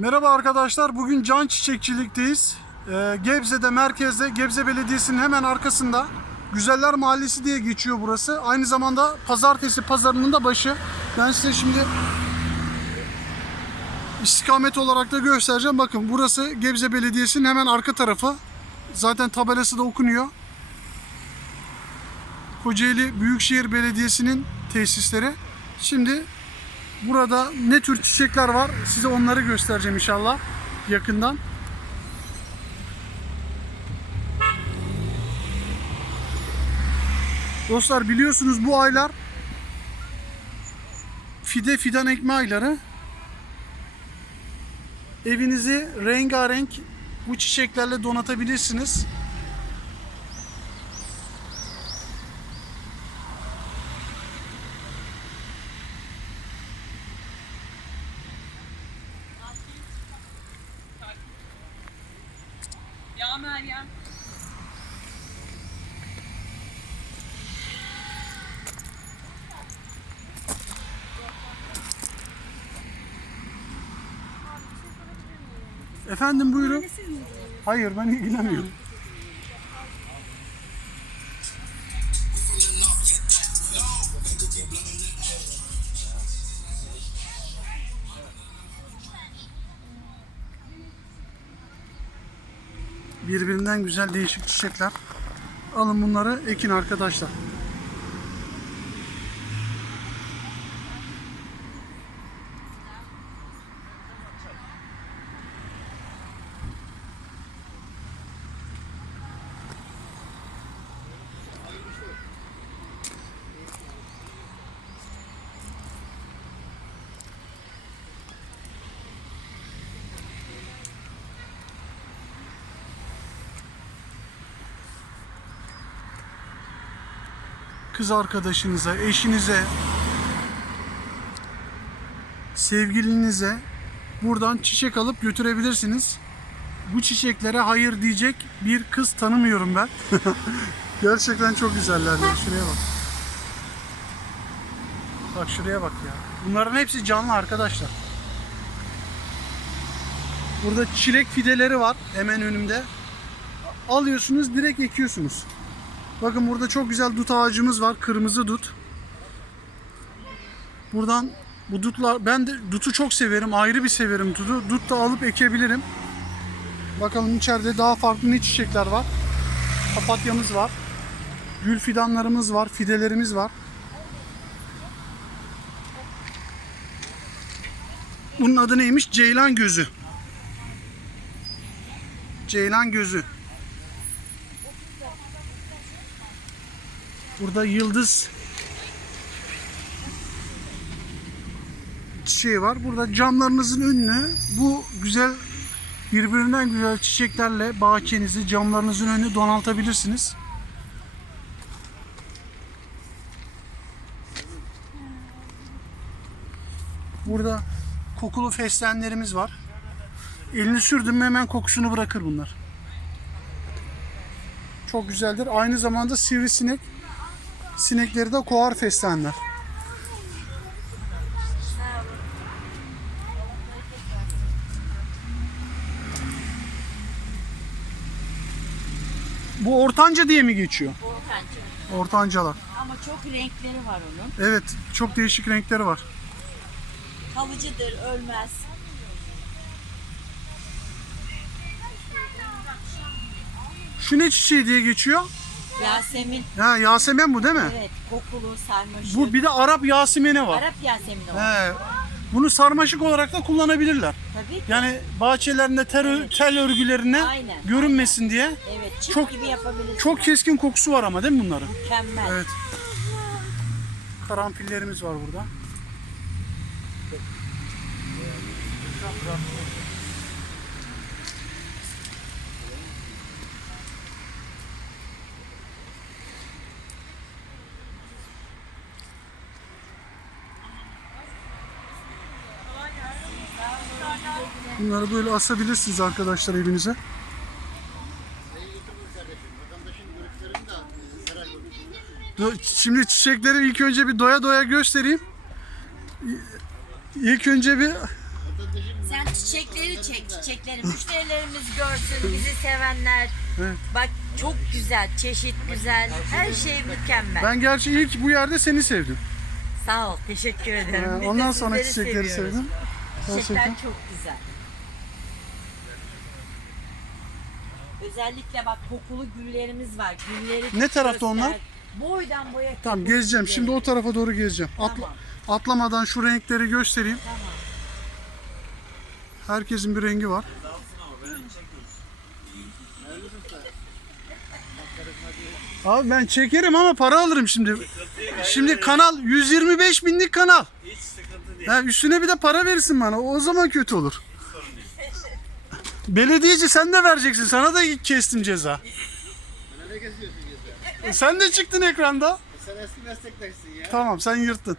Merhaba arkadaşlar. Bugün can çiçekçilikteyiz. Ee, Gebze'de merkezde Gebze Belediyesi'nin hemen arkasında Güzeller Mahallesi diye geçiyor burası. Aynı zamanda pazartesi pazarının da başı. Ben size şimdi istikamet olarak da göstereceğim. Bakın burası Gebze Belediyesi'nin hemen arka tarafı. Zaten tabelası da okunuyor. Kocaeli Büyükşehir Belediyesi'nin tesisleri. Şimdi Burada ne tür çiçekler var size onları göstereceğim inşallah yakından. Dostlar biliyorsunuz bu aylar fide fidan ekme ayları. Evinizi rengarenk bu çiçeklerle donatabilirsiniz. Ya Meryem. Efendim buyurun. Hayır ben ilgilenmiyorum. Birbirinden güzel değişik çiçekler. Alın bunları ekin arkadaşlar. Kız arkadaşınıza, eşinize, sevgilinize buradan çiçek alıp götürebilirsiniz. Bu çiçeklere hayır diyecek bir kız tanımıyorum ben. Gerçekten çok güzeller ya. Şuraya bak. Bak şuraya bak ya. Bunların hepsi canlı arkadaşlar. Burada çilek fideleri var hemen önümde. Alıyorsunuz direkt ekiyorsunuz. Bakın burada çok güzel dut ağacımız var. Kırmızı dut. Buradan bu dutlar ben de dutu çok severim. Ayrı bir severim dutu. Dut da alıp ekebilirim. Bakalım içeride daha farklı ne çiçekler var. Papatyamız var. Gül fidanlarımız var. Fidelerimiz var. Bunun adı neymiş? Ceylan gözü. Ceylan gözü. Burada yıldız şey var. Burada camlarınızın önünü bu güzel birbirinden güzel çiçeklerle bahçenizi camlarınızın önünü donatabilirsiniz. Burada kokulu fesleğenlerimiz var. Elini sürdün mü hemen kokusunu bırakır bunlar. Çok güzeldir. Aynı zamanda sivrisinek sinekleri de kovar fesleğenler. Bu ortanca diye mi geçiyor? Ortancı. Ortancalar. Ama çok renkleri var onun. Evet, çok değişik renkleri var. Kalıcıdır, ölmez. Şu ne çiçeği diye geçiyor? Yasemin. Ha, Yasemin bu değil mi? Evet, kokulu, sarmaşık. Bu bir de Arap Yasemini var. Arap Yasemini var. He. Bunu sarmaşık olarak da kullanabilirler. Tabii ki. Yani bahçelerinde tel, tel örgülerine Aynen, görünmesin diye. Evet, çift çok- gibi yapabilirsin. Çok keskin kokusu var ama değil mi bunların? mükemmel. Evet. Karanfillerimiz var burada. Bunları böyle asabilirsiniz arkadaşlar evinize. Şimdi çiçekleri ilk önce bir doya doya göstereyim. İlk önce bir Sen çiçekleri çek, çiçekleri. Müşterilerimiz görsün, bizi sevenler. Evet. Bak çok güzel, çeşit güzel, her şey mükemmel. Ben gerçi ilk bu yerde seni sevdim. Sağ ol, teşekkür ederim. Ee, ondan sonra çiçekleri seviyoruz. sevdim. Çiçekler çok güzel. Özellikle bak kokulu güllerimiz var. Gülleri Ne tarafta göster. onlar? Boydan boya. Tamam kokulu gezeceğim. gülleri. Şimdi o tarafa doğru gezeceğim. Atla, Tamam. atlamadan şu renkleri göstereyim. Tamam. Herkesin bir rengi var. Abi ben çekerim ama para alırım şimdi. Şimdi kanal 125 binlik kanal. Hiç sıkıntı değil. Ha, üstüne bir de para verirsin bana. O zaman kötü olur. Belediyeci sen de vereceksin. Sana da kestim ceza. Ne geziyorsun gezer? E, Sen de çıktın ekranda. Sen eski meslektaşsın ya. Tamam sen yırttın.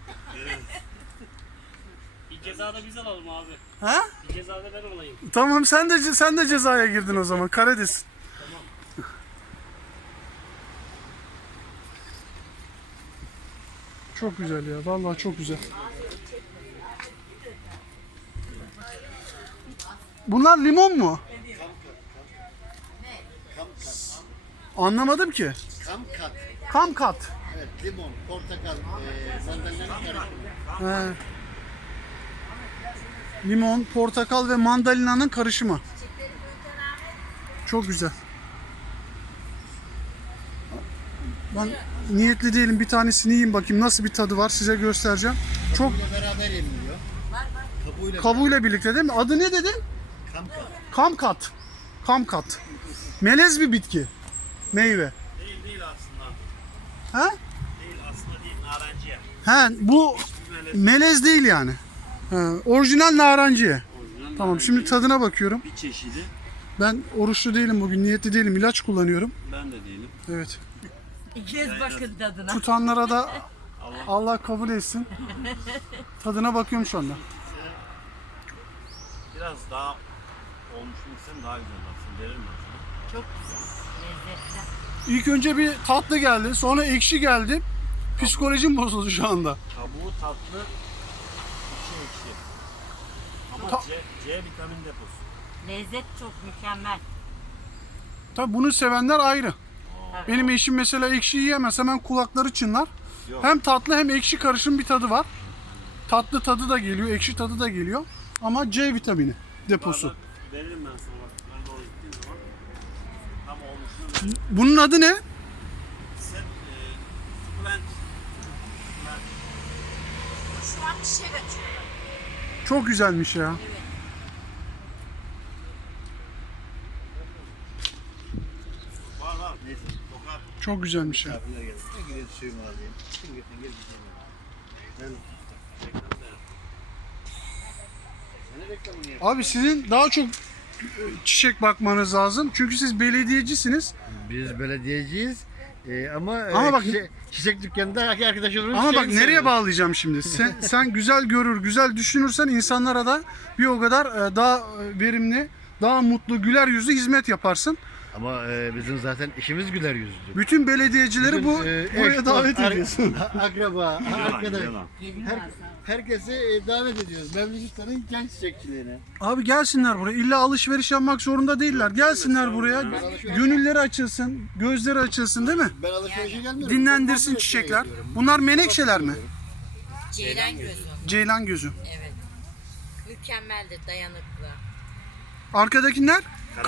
Bir ceza da biz alalım abi. Ha? Bir ceza da ben olayım. Tamam sen de sen de cezaya girdin o zaman. Karades. Çok güzel ya. Vallahi çok güzel. Bunlar limon mu? Anlamadım ki. Kam kat. Kam kat. Evet, limon, portakal, e, sandalyenin karışımı. He. Limon, portakal ve mandalina'nın karışımı. Çok güzel. Ben niyetli değilim. Bir tanesini yiyeyim bakayım nasıl bir tadı var size göstereceğim. Çok Kabuğuyla beraber yeniliyor. Kabuğuyla kabuğuyla birlikte değil mi? Adı ne dedin? Kam kat. Kamkat. Kamkat. Melez bir bitki. Meyve. Değil değil aslında. Ha? Değil aslında değil. Narenciye. Ha bu Melez. melez değil yani. Ha, orijinal. Orijinal Tamam narenciye. şimdi tadına bakıyorum. Bir çeşidi. Ben oruçlu değilim bugün, niyetli değilim. ilaç kullanıyorum. Ben de değilim. Evet. İkiniz bakın tadına. Tutanlara da Allah kabul etsin. Tadına bakıyorum şu anda. Biraz daha olmuşunu istem daha güzel olsun. Derim ben sana. Çok güzel. Lezzetli. İlk önce bir tatlı geldi, sonra ekşi geldi. Psikolojim bozuldu şu anda. Kabuğu tatlı. içi ekşi. Ama Ta- C, C vitamin deposu. Lezzet çok mükemmel. Tabii bunu sevenler ayrı. Benim eşim mesela ekşi yiyemez, hemen kulakları çınlar. Yok. Hem tatlı hem ekşi karışım bir tadı var. Tatlı tadı da geliyor, ekşi tadı da geliyor. Ama C vitamini deposu. Bardak veririm ben sana bak. Ben doğru gittiğim zaman. Tam olmuşunu veririm. Bunun adı ne? Sen e, sukulent. Sukulent. Şu an çiçek açıyor. Çok güzelmiş ya. Var var. Neyse. Kokar. Çok güzelmiş ya. Misafirler geldi. Ne gidiyor suyumu alayım. Şimdi gel. Ben. Abi sizin daha çok e, çiçek bakmanız lazım. Çünkü siz belediyecisiniz. Biz belediyeciyiz. Ee, ama Ama e, bak- çiçek, çiçek dükkanında arkadaş oluruz. Ama bak nereye seviyoruz. bağlayacağım şimdi? Sen, sen güzel görür, güzel düşünürsen insanlara da bir o kadar e, daha verimli, daha mutlu, güler yüzlü hizmet yaparsın. Ama e, bizim zaten işimiz güler yüzlü. Bütün belediyecileri bu Bütün, e, buraya eş, davet ediyorsun. Akraba, arkadaş. Her, herkesi e, davet ediyoruz. Memleketlerin genç çiçekçilerine. Abi gelsinler buraya. İlla alışveriş yapmak zorunda değiller. Gelsinler buraya. Gönülleri açılsın, gözleri açılsın değil mi? Ben alışverişe gelmiyorum. Dinlendirsin çiçekler. Bunlar menekşeler mi? Ceylan gözü. Ceylan gözü. Evet. Mükemmeldir, dayanıklı. Arkadakiler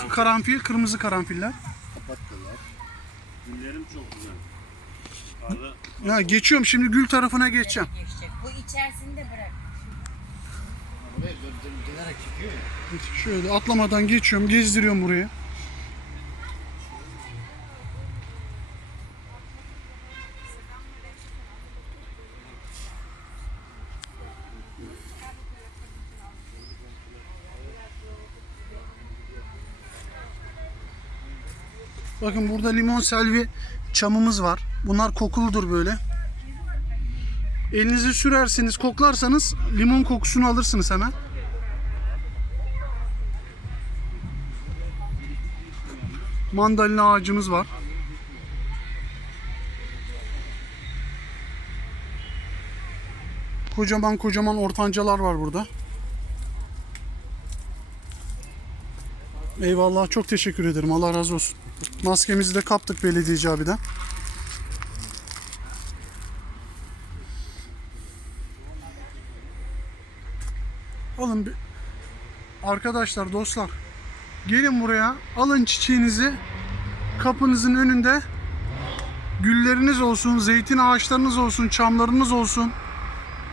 karanfil, kırmızı karanfiller. Kapattılar. Güllerim çok güzel. Arada Ya geçiyorum şimdi gül tarafına geçeceğim. Geçecek. Bu içerisinde bırak. Buraya dön, dön, dönerek çıkıyor ya. Şöyle atlamadan geçiyorum, gezdiriyorum burayı. Bakın burada limon selvi çamımız var. Bunlar kokuludur böyle. Elinizi sürerseniz, koklarsanız limon kokusunu alırsınız hemen. Mandalina ağacımız var. Kocaman kocaman ortancalar var burada. Eyvallah çok teşekkür ederim. Allah razı olsun. Maskemizi de kaptık belediyeci abiden. Alın bir... Arkadaşlar, dostlar. Gelin buraya. Alın çiçeğinizi. Kapınızın önünde. Gülleriniz olsun, zeytin ağaçlarınız olsun, çamlarınız olsun.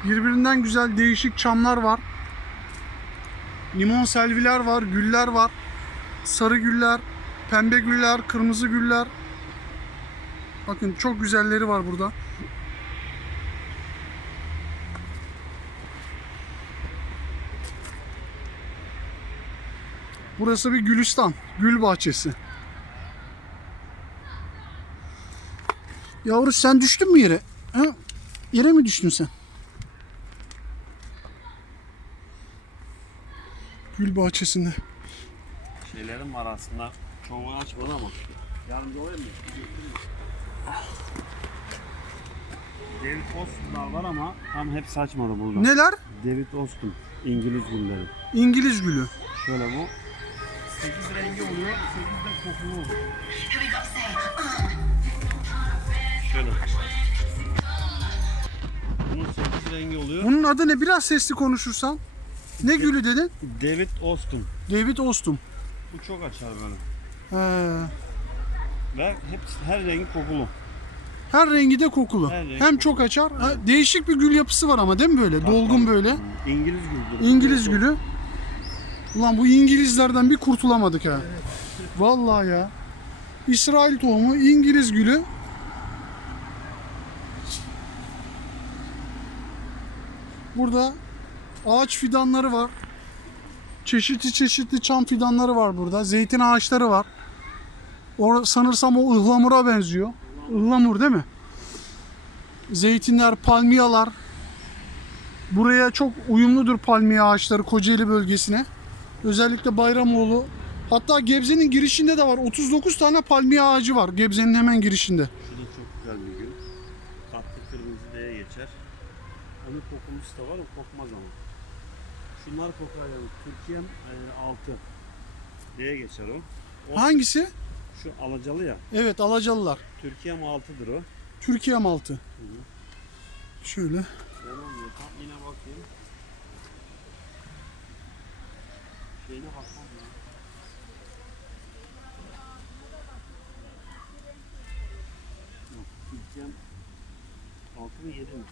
Birbirinden güzel değişik çamlar var. Limon selviler var, güller var. Sarı güller, pembe güller, kırmızı güller. Bakın çok güzelleri var burada. Burası bir gülistan, gül bahçesi. Yavru sen düştün mü yere? Ha? Yere mi düştün sen? Gül bahçesinde. Şeylerim var aslında. Çoğu açmadı ama. Yardımcı olayım mı? David Austin'lar var ama tam hepsi açmadı burada. Neler? David Austin. İngiliz gülleri. İngiliz gülü. Şöyle bu. 8 rengi oluyor, 8 de kokulu oluyor. Şöyle. Bunun 8 rengi oluyor. Bunun adı ne? Biraz sesli konuşursan. Ne gülü dedin? David Austin. David Ostum. Bu çok açar böyle. He. Ve hepsi, her rengi kokulu. Her rengi de kokulu. Her rengi Hem çok açar. Ha, değişik bir gül yapısı var ama değil mi böyle? Dolgun böyle. İngiliz güldür. İngiliz gülü. Ulan bu İngilizlerden bir kurtulamadık ha. Vallahi ya. İsrail tohumu, İngiliz gülü. Burada ağaç fidanları var. Çeşitli çeşitli çam fidanları var burada. Zeytin ağaçları var. Or sanırsam o ıhlamura benziyor. Ihlamur değil mi? Zeytinler, palmiyalar, Buraya çok uyumludur palmiye ağaçları Kocaeli bölgesine. Özellikle Bayramoğlu. Hatta Gebze'nin girişinde de var. 39 tane palmiye ağacı var Gebze'nin hemen girişinde. Da çok güzel bir gül. Tatlı kırmızı diye geçer. Onun kokulusu da var, o kokmaz ama. Şunlar kokar yani. Türkiye'm e, altı diye geçer o. O Hangisi? şu alacalı ya. Evet Alacalılar. Türkiye'm altıdır o. Türkiye maltı. Şöyle. Ben. Tam yine bakayım. Şeyine bakmam ya. Yok, Türkiye'm altı mı yedi mi?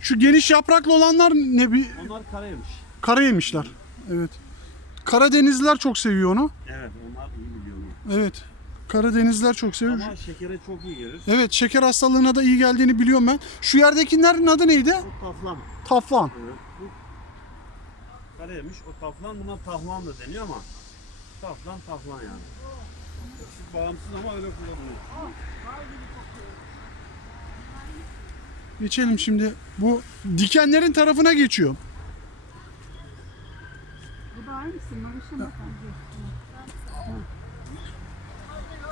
Şu geniş yapraklı olanlar ne bir Onlar karaymış. kara yemişler. Evet. Karadenizliler çok seviyor onu. Evet onlar iyi biliyor. Evet. Karadenizliler çok seviyor. Ama şekere çok iyi gelir. Evet şeker hastalığına da iyi geldiğini biliyorum ben. Şu yerdekilerin adı neydi? Bu taflan. Taflan. Evet. Bu karaymış. O taflan buna tahlan da deniyor ama taflan taflan yani. Hepsi bağımsız ama öyle kullanılıyor. Geçelim şimdi. Bu dikenlerin tarafına geçiyor. Bu da aynısı. Maruş'a mı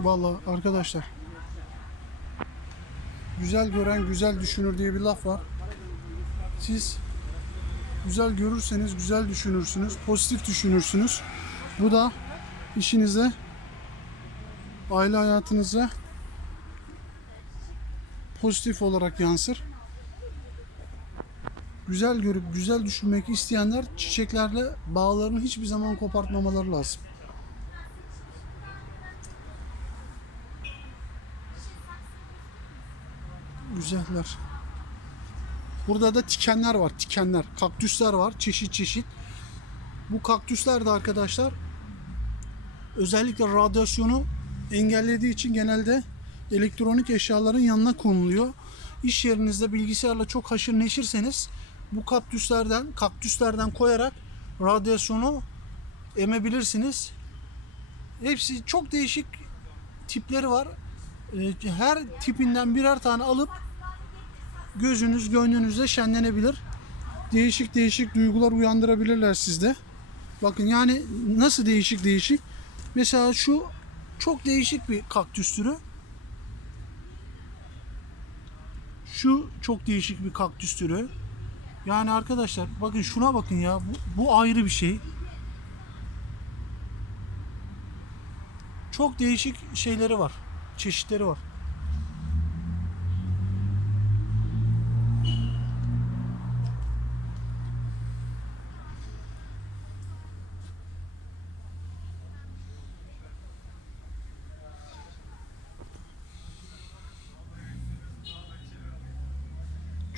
Vallahi arkadaşlar. Güzel gören güzel düşünür diye bir laf var. Siz güzel görürseniz güzel düşünürsünüz, pozitif düşünürsünüz. Bu da işinize, aile hayatınıza pozitif olarak yansır. Güzel görüp güzel düşünmek isteyenler çiçeklerle bağlarını hiçbir zaman kopartmamaları lazım. Güzeller. Burada da tikenler var, tikenler. Kaktüsler var, çeşit çeşit. Bu kaktüsler de arkadaşlar özellikle radyasyonu engellediği için genelde elektronik eşyaların yanına konuluyor. iş yerinizde bilgisayarla çok haşır neşirseniz bu kaktüslerden kaktüslerden koyarak radyasyonu emebilirsiniz. Hepsi çok değişik tipleri var. Ee, Her tipinden birer tane alıp gözünüz gönlünüzde şenlenebilir. Değişik değişik duygular uyandırabilirler sizde. Bakın yani nasıl değişik değişik. Mesela şu çok değişik bir kaktüs türü. Şu çok değişik bir kaktüs türü. Yani arkadaşlar bakın şuna bakın ya. Bu, bu ayrı bir şey. Çok değişik şeyleri var. Çeşitleri var.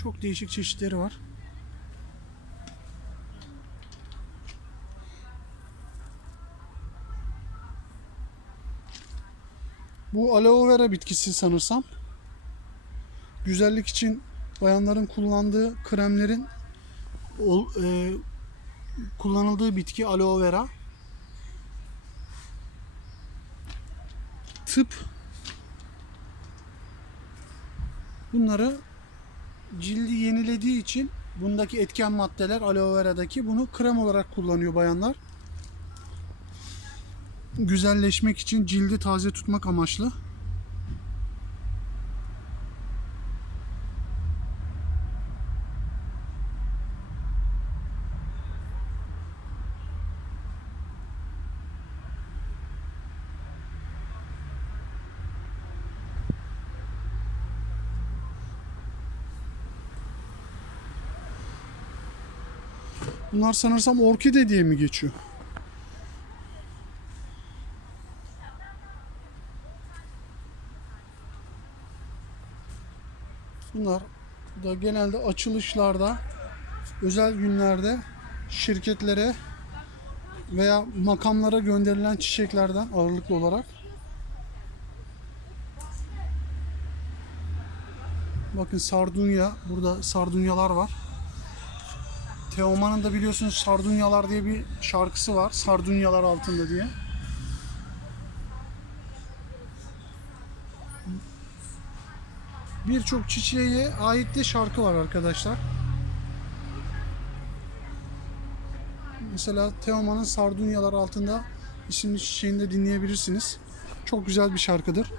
Çok değişik çeşitleri var. Bu aloe vera bitkisi sanırsam. Güzellik için bayanların kullandığı kremlerin e, kullanıldığı bitki aloe vera. Tıp bunları cildi yenilediği için bundaki etken maddeler aloe vera'daki bunu krem olarak kullanıyor bayanlar. Güzelleşmek için cildi taze tutmak amaçlı. Bunlar sanırsam orkide diye mi geçiyor? Bunlar da genelde açılışlarda, özel günlerde şirketlere veya makamlara gönderilen çiçeklerden ağırlıklı olarak. Bakın sardunya, burada sardunyalar var. Teoman'ın da biliyorsunuz Sardunyalar diye bir şarkısı var. Sardunyalar altında diye. Birçok çiçeğe ait de şarkı var arkadaşlar. Mesela Teoman'ın Sardunyalar altında isimli çiçeğini de dinleyebilirsiniz. Çok güzel bir şarkıdır.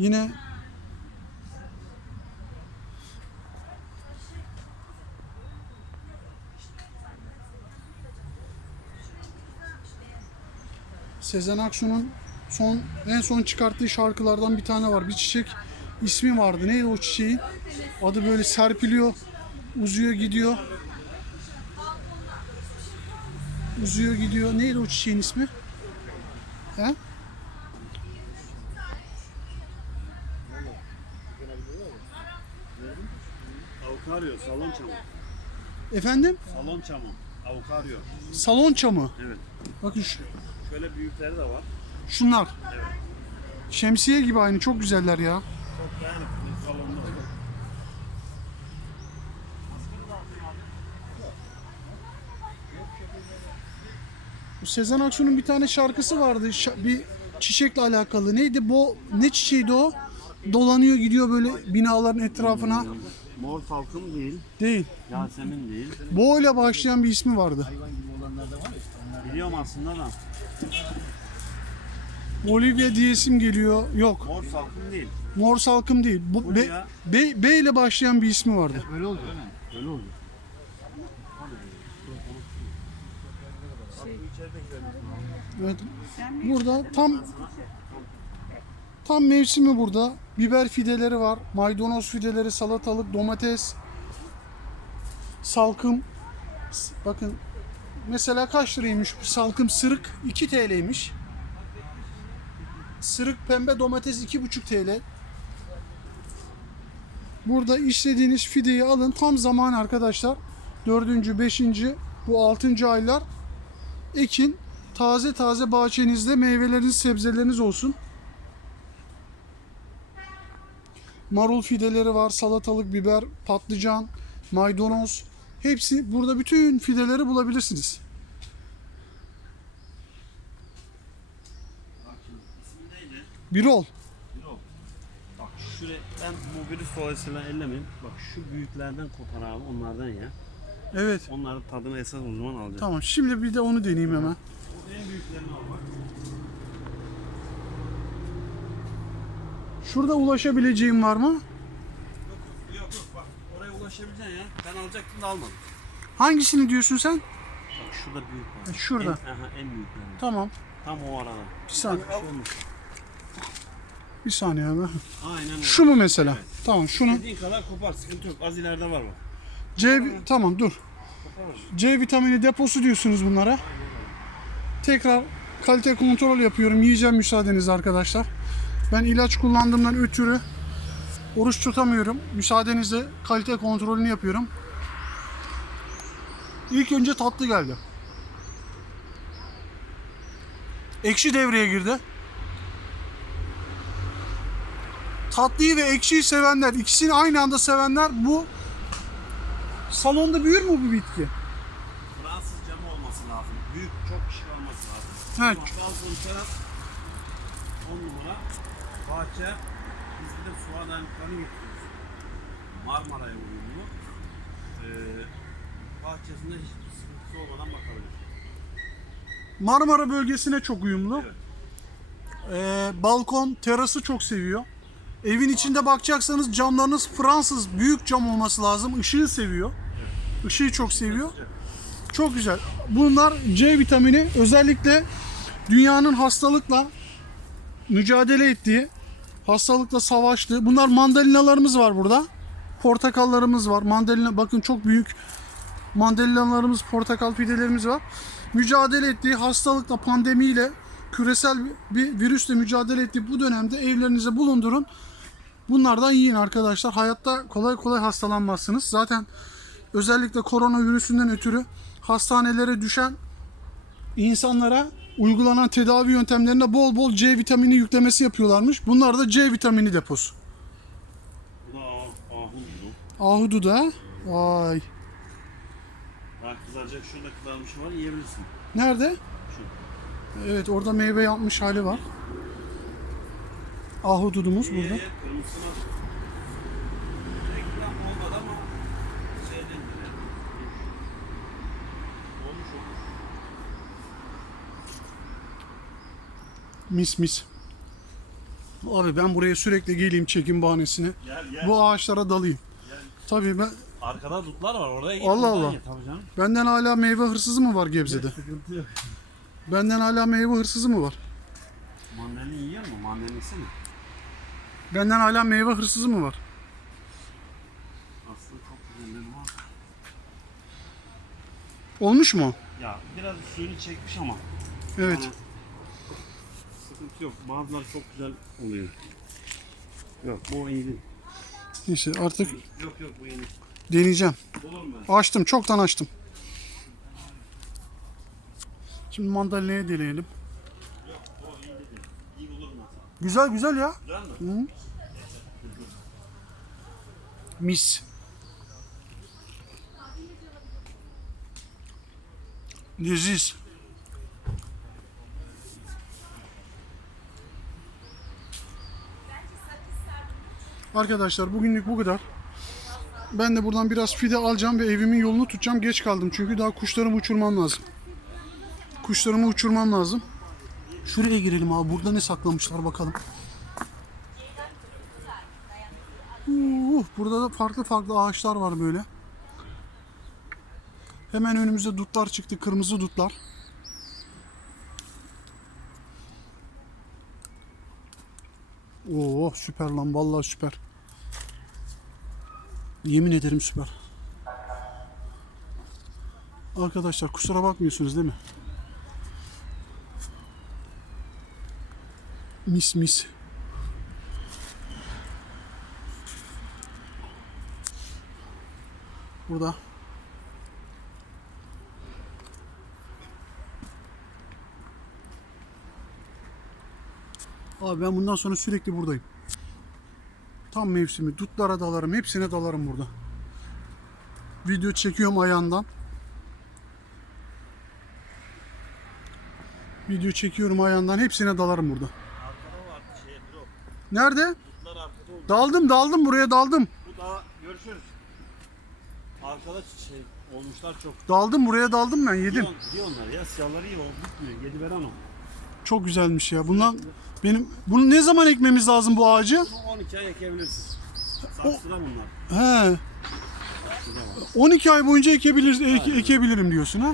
Yine Sezen Aksu'nun son en son çıkarttığı şarkılardan bir tane var. Bir çiçek ismi vardı. Neydi o çiçeğin? Adı böyle serpiliyor, uzuyor gidiyor. Uzuyor gidiyor. Neydi o çiçeğin ismi? He? Avukaryo, salon çamı. Efendim? Salon çamı. Avukaryo. Salon çamı. Evet. Bakın şu, Şöyle büyükleri de var. şunlar. Evet. Şemsiye gibi aynı. Çok güzeller ya. Çok dayanıklı salonda. Bu Sezen Aksu'nun bir tane şarkısı vardı. Şa- bir çiçekle alakalı. Neydi? Bu ne çiçeğiydi o? Dolanıyor gidiyor böyle binaların etrafına. Mor salkım değil, Değil. Yasemin değil. Bo ile başlayan bir ismi vardı. Biliyorum aslında da Bolivya diye isim geliyor. Yok. mor salkım değil. Mor salkım değil. Bu B, Buraya- B, B ile başlayan bir ismi vardı. Öyle oldu. Öyle oldu. Evet. Burada tam tam mevsimi burada. Biber fideleri var. Maydanoz fideleri, salatalık, domates, salkım. Bakın mesela kaç liraymış bu salkım sırık 2 TL'ymiş. Sırık pembe domates 2,5 TL. Burada işlediğiniz fideyi alın. Tam zaman arkadaşlar. 4. 5. bu 6. aylar ekin taze taze bahçenizde meyveleriniz, sebzeleriniz olsun. Marul fideleri var, salatalık, biber, patlıcan, maydanoz. Hepsi burada bütün fideleri bulabilirsiniz. Birol. Yok. Bak şuraya ben bu virüs dolayısıyla ellemeyin. Bak şu büyüklerden kopar abi onlardan ya. Evet. Onların tadını esas o zaman alacağız. Tamam. Şimdi bir de onu deneyeyim hemen. O en büyüklerini al bak. Şurada ulaşabileceğim var mı? Yok yok bak oraya ulaşabileceksin ya. Ben alacaktım da almadım. Hangisini diyorsun sen? Bak şurada büyük var. Şurada. En, aha, en büyüklerini. Tamam. Tam o arada. Bir saniye. Bak. Bir saniye abi. Aynen öyle. Şu mu mesela? Evet. Tamam şunu. Dediğin kadar kopar sıkıntı yok. Az ileride var bak. C tamam dur. C vitamini deposu diyorsunuz bunlara. Tekrar kalite kontrol yapıyorum. Yiyeceğim müsaadenizle arkadaşlar. Ben ilaç kullandığımdan ötürü oruç tutamıyorum. Müsaadenizle kalite kontrolünü yapıyorum. İlk önce tatlı geldi. Ekşi devreye girdi. Tatlıyı ve ekşiyi sevenler, ikisini aynı anda sevenler bu salonda büyür mü bu bitki? Fransız camı olması lazım. Büyük çok kişi olması lazım. Evet. Balkon teras 10 numara. Bahçe biz bir de su dayanıklarını getiriyoruz. Marmara'ya uyumlu. Ee, bahçesinde hiçbir sıkıntısı olmadan bakabilir. Marmara bölgesine çok uyumlu. Evet. Ee, balkon, terası çok seviyor. Evin içinde bakacaksanız camlarınız Fransız büyük cam olması lazım. Işığı seviyor. Işığı çok seviyor. Çok güzel. Bunlar C vitamini özellikle dünyanın hastalıkla mücadele ettiği, hastalıkla savaştığı. Bunlar mandalinalarımız var burada. Portakallarımız var. Mandalina bakın çok büyük mandalinalarımız, portakal fidelerimiz var. Mücadele ettiği hastalıkla, pandemiyle, küresel bir virüsle mücadele ettiği bu dönemde evlerinize bulundurun. Bunlardan yiyin arkadaşlar. Hayatta kolay kolay hastalanmazsınız. Zaten özellikle koronavirüsünden ötürü hastanelere düşen insanlara uygulanan tedavi yöntemlerinde bol bol C vitamini yüklemesi yapıyorlarmış. Bunlar da C vitamini deposu. Bu da ah-. Ahududu ha? Vay. Daha kızaracak şurada kızarmış var yiyebilirsin. Nerede? Evet orada meyve yapmış hali var. Ahududumuz burada. kırmızısına. Reklam olmadı ama şeyden yani. Olmuş olmuş. Mis mis. Abi ben buraya sürekli geleyim çekim bahanesine. Gel gel. Bu ağaçlara dalayım. Tabii ben Arkada dutlar var oraya git. Allah Allah. ye, Tabii canım. benden hala meyve hırsızı mı var Gebze'de? Sıkıntı yok. Benden hala meyve hırsızı mı var? Mandalini yiyor mu? Mandalinisi mi? Benden hala meyve hırsızı mı var? Aslında çok var. Olmuş mu? Ya biraz suyunu çekmiş ama. Evet. Yani sıkıntı yok. Bazıları çok güzel oluyor. Yok bu iyi değil. Neyse artık Yok yok bu yeni. deneyeceğim. Olur mu? Açtım çoktan açtım. Şimdi mandalinayı deneyelim. Yok o iyi değil. İyi olur mu? Güzel güzel ya. Güzel mi? Mis. Leziz. Arkadaşlar bugünlük bu kadar. Ben de buradan biraz fide alacağım ve evimin yolunu tutacağım. Geç kaldım çünkü daha kuşlarımı uçurmam lazım. Kuşlarımı uçurmam lazım. Şuraya girelim abi. Burada ne saklamışlar bakalım. Uh, burada da farklı farklı ağaçlar var böyle. Hemen önümüzde dutlar çıktı. Kırmızı dutlar. Oo süper lan vallahi süper. Yemin ederim süper. Arkadaşlar kusura bakmıyorsunuz değil mi? Mis mis. Burada Abi ben bundan sonra sürekli buradayım. Tam mevsimi. Dutlara dalarım. Hepsine dalarım burada. Video çekiyorum ayağından. Video çekiyorum ayağından. Hepsine dalarım burada. Arkada var şey. Nerede? Daldım daldım buraya daldım. Bu daha görüşürüz. Arkada şey olmuşlar çok. Daldım buraya daldım ben yedim. Diyor, diyor onlar ya siyahları iyi oldu bitmiyor. Yedi veren o. Çok güzelmiş ya. Bundan benim bunu ne zaman ekmemiz lazım bu ağacı? Bunu 12 ay ekebilirsin. Saksıda bunlar. He. Saksıda var. 12 ay boyunca ekebilir eke- ekebilirim diyorsun ha?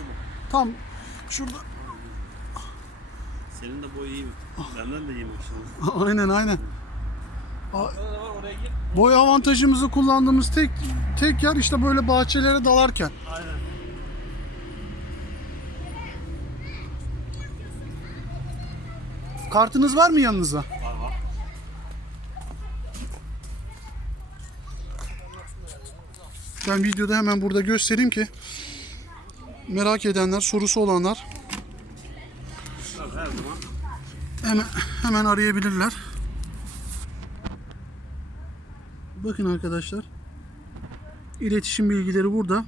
Tam şurada. Senin de boyu iyi. Benden de iyi maşallah. aynen aynen. Gir. Boy avantajımızı kullandığımız tek tek yer işte böyle bahçelere dalarken. Aynen. Kartınız var mı yanınıza? Ben videoda hemen burada göstereyim ki merak edenler, sorusu olanlar hemen hemen arayabilirler. Bakın arkadaşlar. İletişim bilgileri burada.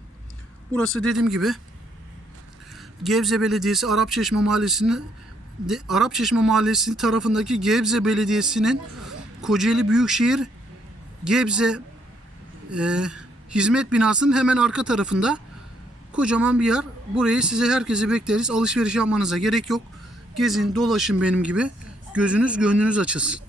Burası dediğim gibi Gebze Belediyesi Arapçeşme Mahallesi'nin de, Arapçeşme Mahallesi tarafındaki Gebze Belediyesi'nin Kocaeli Büyükşehir Gebze e, hizmet binasının hemen arka tarafında kocaman bir yer. Burayı size herkese bekleriz. Alışveriş yapmanıza gerek yok. Gezin, dolaşın benim gibi. Gözünüz, gönlünüz açılsın.